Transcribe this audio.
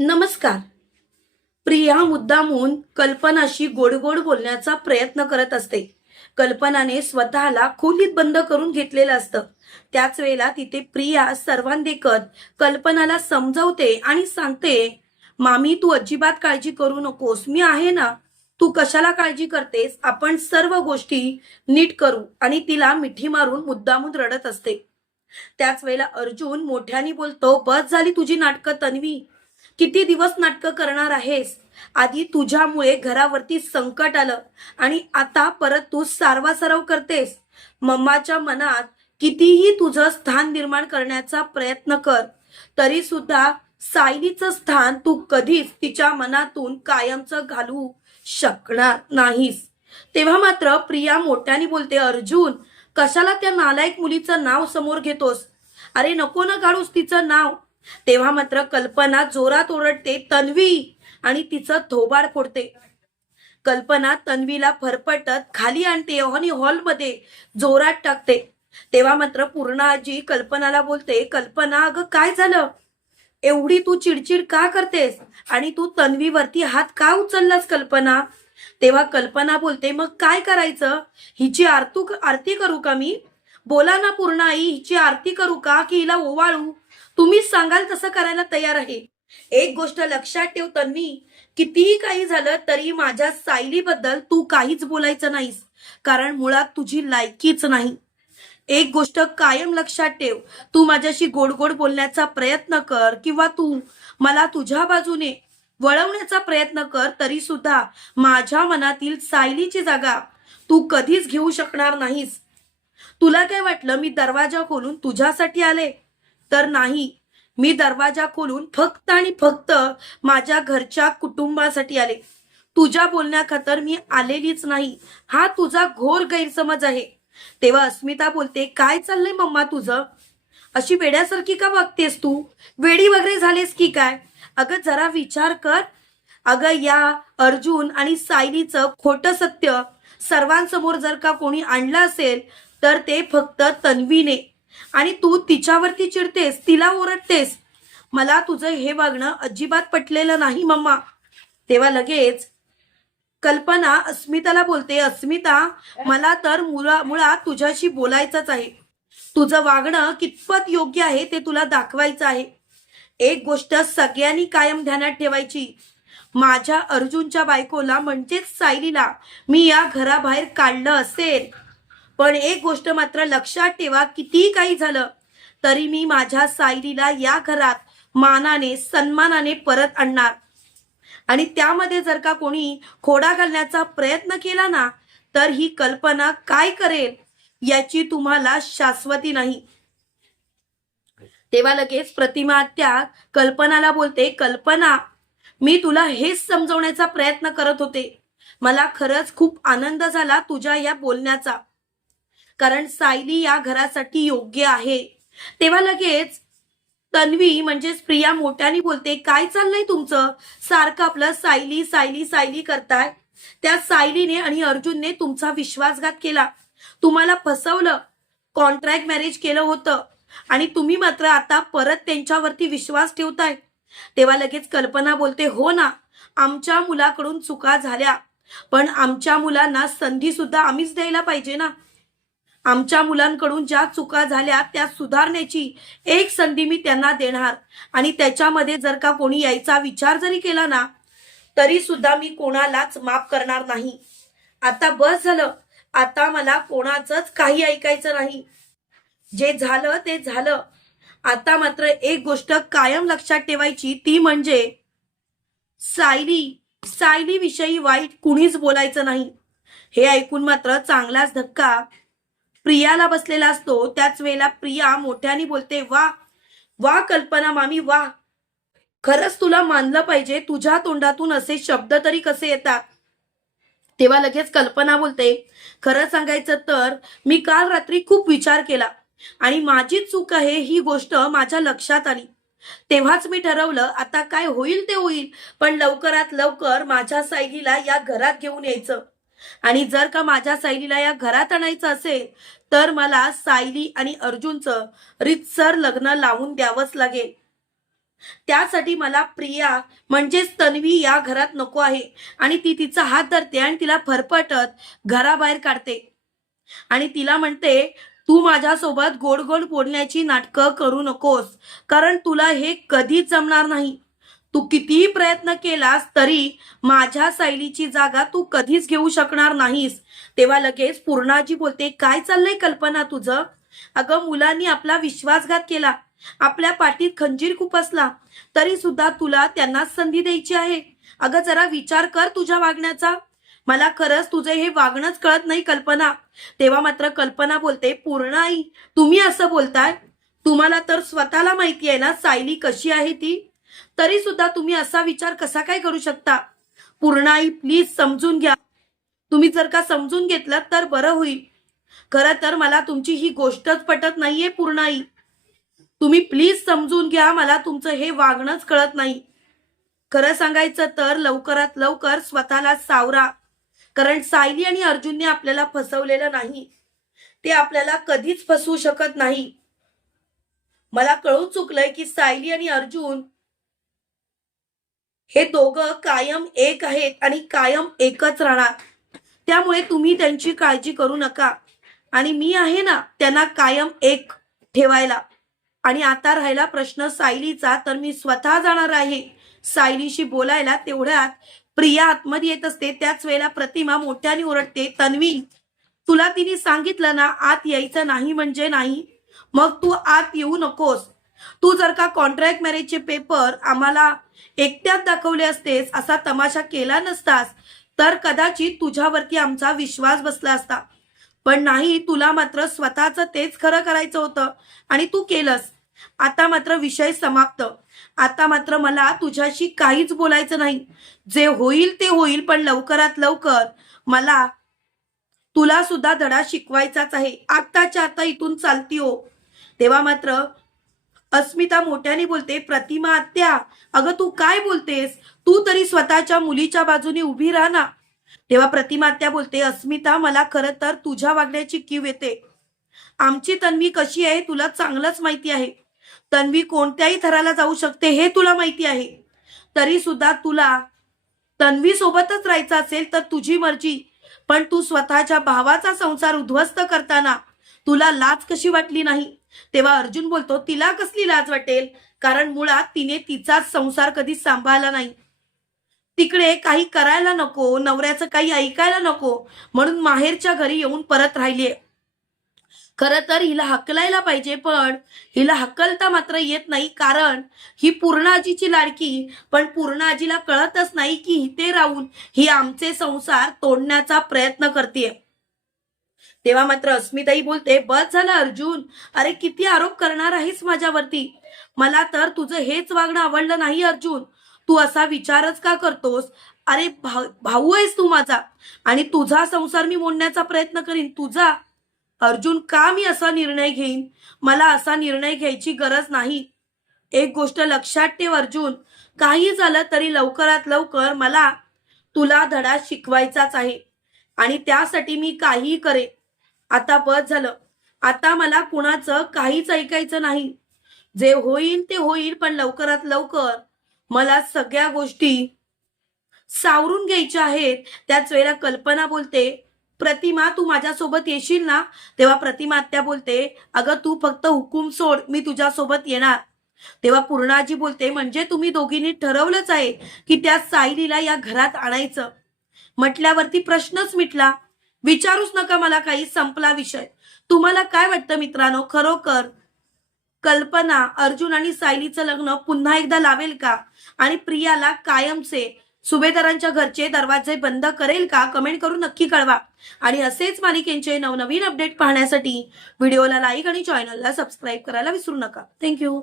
नमस्कार. प्रिया मुद्दामून कल्पनाशी गोड गोड बोलण्याचा प्रयत्न करत असते. कल्पनाने स्वतःला खोलीत बंद करून घेतलेलं असतं. त्याच वेळेला तिथे प्रिया सर्वांदेखत कल्पनाला समजवते आणि सांगते मामी तू अजिबात काळजी करू नकोस. मी आहे ना. तू कशाला काळजी करतेस? आपण सर्व गोष्टी नीट करू. आणि तिला मिठी मारून मुद्दामून रडत असते. त्याच वेळेला अर्जुन मोठ्याने बोलतो बस झाली तुझी नाटकं तन्वी. किती दिवस नाटकं करणार आहेस? आधी तुझ्यामुळे घरावरती संकट आलं आणि आता परत तू सारवा करतेस. मम्माच्या मनात कितीही तुझं स्थान निर्माण करण्याचा प्रयत्न कर तरी सुद्धा सायलीचं स्थान तू कधीच तिच्या मनातून कायमचं घालू शकणार नाहीस. तेव्हा मात्र प्रिया मोठ्याने बोलते अर्जुन कशाला त्या नालायक मुलीचं नाव समोर घेतोस? अरे नको ना काढूस तिचं नाव. तेव्हा मात्र कल्पना जोरात ओरडते तन्वी! आणि तिचं थोबाड फोडते. कल्पना तन्वीला फरफटत खाली आणते आणि हॉलमध्ये जोरात टाकते. तेव्हा मात्र पूर्ण आजी कल्पनाला बोलते कल्पना अगं काय झालं? एवढी तू चिडचिड का करतेस? आणि तू तन्वीवरती हात का उचललास कल्पना? तेव्हा कल्पना बोलते मग काय करायचं? हिची आरतू आरती करू का मी? बोला ना पूर्ण आई हिची आरती करू का की हिला ओवाळू? तुम्ही सांगाल तसं करायला तयार आहे. एक गोष्ट लक्षात ठेव तन्वी कितीही काही झालं तरी माझ्या सायलीबद्दल तू काहीच बोलायचं नाहीस कारण मुळात तुझी लायकीच नाही. एक गोष्ट कायम लक्षात ठेव तू माझ्याशी गोड गोड बोलण्याचा प्रयत्न कर किंवा तू मला तुझ्या बाजूने वळवण्याचा प्रयत्न कर तरी सुद्धा माझ्या मनातील सायलीची जागा तू कधीच घेऊ शकणार नाहीस. तुला काय वाटलं मी दरवाजा खोलून तुझ्यासाठी आले? तर नाही. मी दरवाजा खोलून फक्त आणि फक्त माझ्या घरच्या कुटुंबासाठी आले. तुझ्या बोलण्याखातर मी आलेलीच नाही. हा तुझा घोर गैरसमज आहे. तेव्हा अस्मिता बोलते काय चाललंय मम्मा तुझं? अशी वेड्यासारखी का बघतेस तू? वेडी वगैरे झालेस की काय? अगं जरा विचार कर. अगं या अर्जुन आणि सायलीचं खोटं सत्य सर्वांसमोर जर का कोणी आणलं असेल तर ते फक्त तन्वीने आणि तू तिच्यावरती चिडतेस तिला ओरडतेस. मला तुझं हे वागणं अजिबात पटलेलं नाही मम्मा. तेव्हा लगेच कल्पना अस्मिताला बोलते अस्मिता मला तर मुळा मुळात तुझ्याशी बोलायचंच आहे. तुझं वागणं कितपत योग्य आहे ते तुला दाखवायचं आहे. एक गोष्ट सगळ्यांनी कायम ध्यानात ठेवायची. माझ्या अर्जुनच्या बायकोला म्हणजेच सायलीला मी या घराबाहेर काढलं असेल. पण एक गोष्ट मात्र लक्षात ठेवा कितीही काही झालं तरी मी माझ्या सायरीला या घरात मानाने सन्मानाने परत आणणार. आणि त्यामध्ये जर का कोणी खोडा घालण्याचा प्रयत्न केला ना तर ही कल्पना काय करेल याची तुम्हाला शाश्वती नाही. तेव्हा लगेच प्रतिमा त्या कल्पनाला बोलते कल्पना मी तुला हेच समजवण्याचा प्रयत्न करत होते. मला खरंच खूप आनंद झाला तुझ्या या बोलण्याचा. कारण सायली या घरासाठी योग्य आहे. तेव्हा लगेच तन्वी म्हणजेच प्रिया मोठ्याने बोलते काय चाललंय तुमचं? सारखं आपलं सायली सायली सायली करताय. त्या सायलीने आणि अर्जुनने तुमचा विश्वासघात केला. तुम्हाला फसवलं कॉन्ट्रॅक्ट मॅरेज केलं होतं. आणि तुम्ही मात्र आता परत त्यांच्यावरती विश्वास ठेवताय. तेव्हा लगेच कल्पना बोलते हो ना आमच्या मुलाकडून चुका झाल्या. पण आमच्या मुलांना संधी सुद्धा आम्हीच द्यायला पाहिजे ना. आमच्या मुलांकडून ज्या चुका झाल्या त्या सुधारण्याची एक संधी मी त्यांना देणार. आणि त्याच्यामध्ये जर का कोणी यायचा विचार जरी केला ना तरी सुद्धा मी कोणालाच माफ करणार नाही. आता बस झालं. आता मला कोणाचंच काही ऐकायचं नाही. जे झालं ते झालं. आता मात्र एक गोष्ट कायम लक्षात ठेवायची ती म्हणजे सायली सायली विषयी वाईट कुणीच बोलायचं नाही. हे ऐकून मात्र चांगलाच धक्का. प्रियाला बसलेला असतो त्याच वेळेला प्रिया मोठ्याने बोलते वा वा कल्पना मामी वा. खरंच तुला मानलं पाहिजे तुझ्या तोंडातून असे शब्द तरी कसे येतात? तेव्हा लगेच कल्पना बोलते खरं सांगायचं तर मी काल रात्री खूप विचार केला आणि माझी चूक आहे ही गोष्ट माझ्या लक्षात आली. तेव्हाच मी ठरवलं आता काय होईल ते होईल पण लवकरात लवकर माझ्या सायलीला या घरात घेऊन यायचं. आणि जर का माझ्या सायलीला या घरात आणायचं असेल तर मला सायली आणि अर्जुनचं रितसर लग्न लावून द्यावंच लागेल. त्यासाठी मला प्रिया म्हणजेच तन्वी या घरात नको आहे आणि ती तिचा हात धरते आणि तिला फरफटत घराबाहेर काढते. आणि तिला म्हणते तू माझ्यासोबत गोड गोड बोलण्याची नाटकं करू नकोस कारण तुला हे कधीच जमणार नाही. तू कितीही प्रयत्न केलास तरी माझ्या सायलीची जागा तू कधीच घेऊ शकणार नाहीस. तेव्हा लगेच पूर्णाजी बोलते काय चाललंय कल्पना तुझं? अगं मुलांनी आपला विश्वासघात केला. आपल्या पाठीत खंजीर खुपसला तरी सुद्धा तुला त्यांना संधी द्यायची आहे. अगं जरा विचार कर तुझ्या वागण्याचा. मला खरंच तुझे हे वागणंच कळत नाही कल्पना. तेव्हा मात्र कल्पना बोलते पूर्ण आई तुम्ही असं बोलताय? तुम्हाला तर स्वतःला माहिती आहे ना सायली कशी आहे ती? तरी सुद्धा तुम्ही असा विचार कसा काय करू शकता? पूर्णाई प्लीज समजून घ्या. तुम्ही जर का समजून घेतलं तर बरं होईल. खरं तर मला तुमची ही गोष्टच पटत नाहीये पूर्णाई. तुम्ही प्लीज समजून घ्या मला तुमचं हे वागणंच कळत नाही. खरं सांगायचं तर लवकरात लवकर स्वतःला सावरा. कारण सायली आणि अर्जुनने आपल्याला फसवलेलं नाही. ते आपल्याला कधीच फसवू शकत नाही. मला कळून चुकलंय की सायली आणि अर्जुन हे दोघं कायम एक आहेत आणि कायम एकच राहणार. त्यामुळे तुम्ही त्यांची काळजी करू नका. आणि मी आहे ना त्यांना कायम एक ठेवायला. आणि आता राहिला प्रश्न सायलीचा तर मी स्वतः जाणार आहे. सायलीशी बोलायला तेवढ्यात प्रिया आतमध्ये येत असते. त्याच वेळेला प्रतिमा मोठ्याने ओरडते तन्वी तुला तिने सांगितलं ना आत यायचं नाही म्हणजे नाही. मग तू आत येऊ नकोस. तू जर का कॉन्ट्रॅक्ट मॅरेजचे पेपर आम्हाला एकट्यात दाखवले असतेस असा तमाशा केला नसतास तर कदाचित तुझ्यावरती आमचा विश्वास बसला असता. पण नाही तुला मात्र स्वतःच तेच खरं करायचं होतं आणि तू केलंस. आता मात्र विषय समाप्त. आता मात्र मला तुझ्याशी काहीच बोलायचं नाही. जे होईल ते होईल पण लवकरात लवकर मला तुला सुद्धा धडा शिकवायचाच आहे. आत्ताच्या आता इथून चालती हो. तेव्हा मात्र अस्मिता मोठ्याने बोलते प्रतिमा आत्या अगं तू काय बोलतेस? तू तरी स्वतःच्या मुलीच्या बाजूने उभी राहा ना. तेव्हा प्रतिमा आत्या बोलते अस्मिता मला खरं तर तुझ्या वागण्याची कीव येते. आमची तन्वी कशी आहे तुला चांगलंच माहिती आहे. तन्वी कोणत्याही थराला जाऊ शकते हे तुला माहिती आहे. तरी सुद्धा तुला तन्वी सोबतच राहायचं असेल तर तुझी मर्जी पण तू स्वतःच्या भावाचा संसार उद्ध्वस्त करताना तुला लाज कशी वाटली नाही? तेव्हा अर्जुन बोलतो तिला कसली लाज वाटेल? कारण मुळात तिने तिचाच संसार कधी सांभाळला नाही. तिकडे काही करायला नको नवऱ्याचं काही ऐकायला नको म्हणून माहेरच्या घरी येऊन परत राहिलीये. खरं तर हिला हकलायला पाहिजे पण हिला हकलता मात्र येत नाही कारण ही पूर्णाजीची लाडकी. पण पूर्णाजीला कळतच नाही की इथे राहून ही आमचे संसार तोडण्याचा प्रयत्न करते तेव्हा मात्र अस्मिताई बोलते बस झालं अर्जुन. अरे किती आरोप करणार आहेस माझ्यावरती. मला तर तुझं हेच वागणं आवडलं नाही अर्जुन. तू असा विचारच का करतोस? अरे भाऊ भाऊ आहेस तू माझा. आणि तुझा संसार मी मोडण्याचा प्रयत्न करीन. तुझा. अर्जुन का मी असा निर्णय घेईन? मला असा निर्णय घ्यायची गरज नाही. एक गोष्ट लक्षात ठेव अर्जुन. काही झालं तरी लवकरात लवकर मला तुला धडा शिकवायचाच आहे. आणि त्यासाठी मी काहीही करेन. आता बस झालं. आता मला कुणाचं काहीच ऐकायचं नाही. जे होईल ते होईल पण लवकरात लवकर मला सगळ्या गोष्टी सावरून घ्यायच्या आहेत. त्याच वेळेला कल्पना बोलते प्रतिमा तू माझ्यासोबत येशील ना? तेव्हा प्रतिमा आत्या बोलते अगं तू फक्त हुकूम सोड मी तुझ्यासोबत येणार. तेव्हा पूर्णाजी बोलते म्हणजे तुम्ही दोघींनी ठरवलंच आहे की त्या सायलीला या घरात आणायचं. म्हटल्यावरती प्रश्नच मिटला. विचारूच नका मला काही संपला विषय. तुम्हाला काय वाटतं मित्रांनो? खरोखर कल्पना अर्जुन आणि सायलीचं लग्न पुन्हा एकदा लावेल का? आणि प्रियाला कायमचे सुभेदारांच्या घरचे दरवाजे बंद करेल का? कमेंट करून नक्की कळवा. आणि असेच मालिकेंचे नवनवीन अपडेट पाहण्यासाठी व्हिडिओला लाईक आणि चॅनलला सबस्क्राईब करायला विसरू नका. थँक्यू.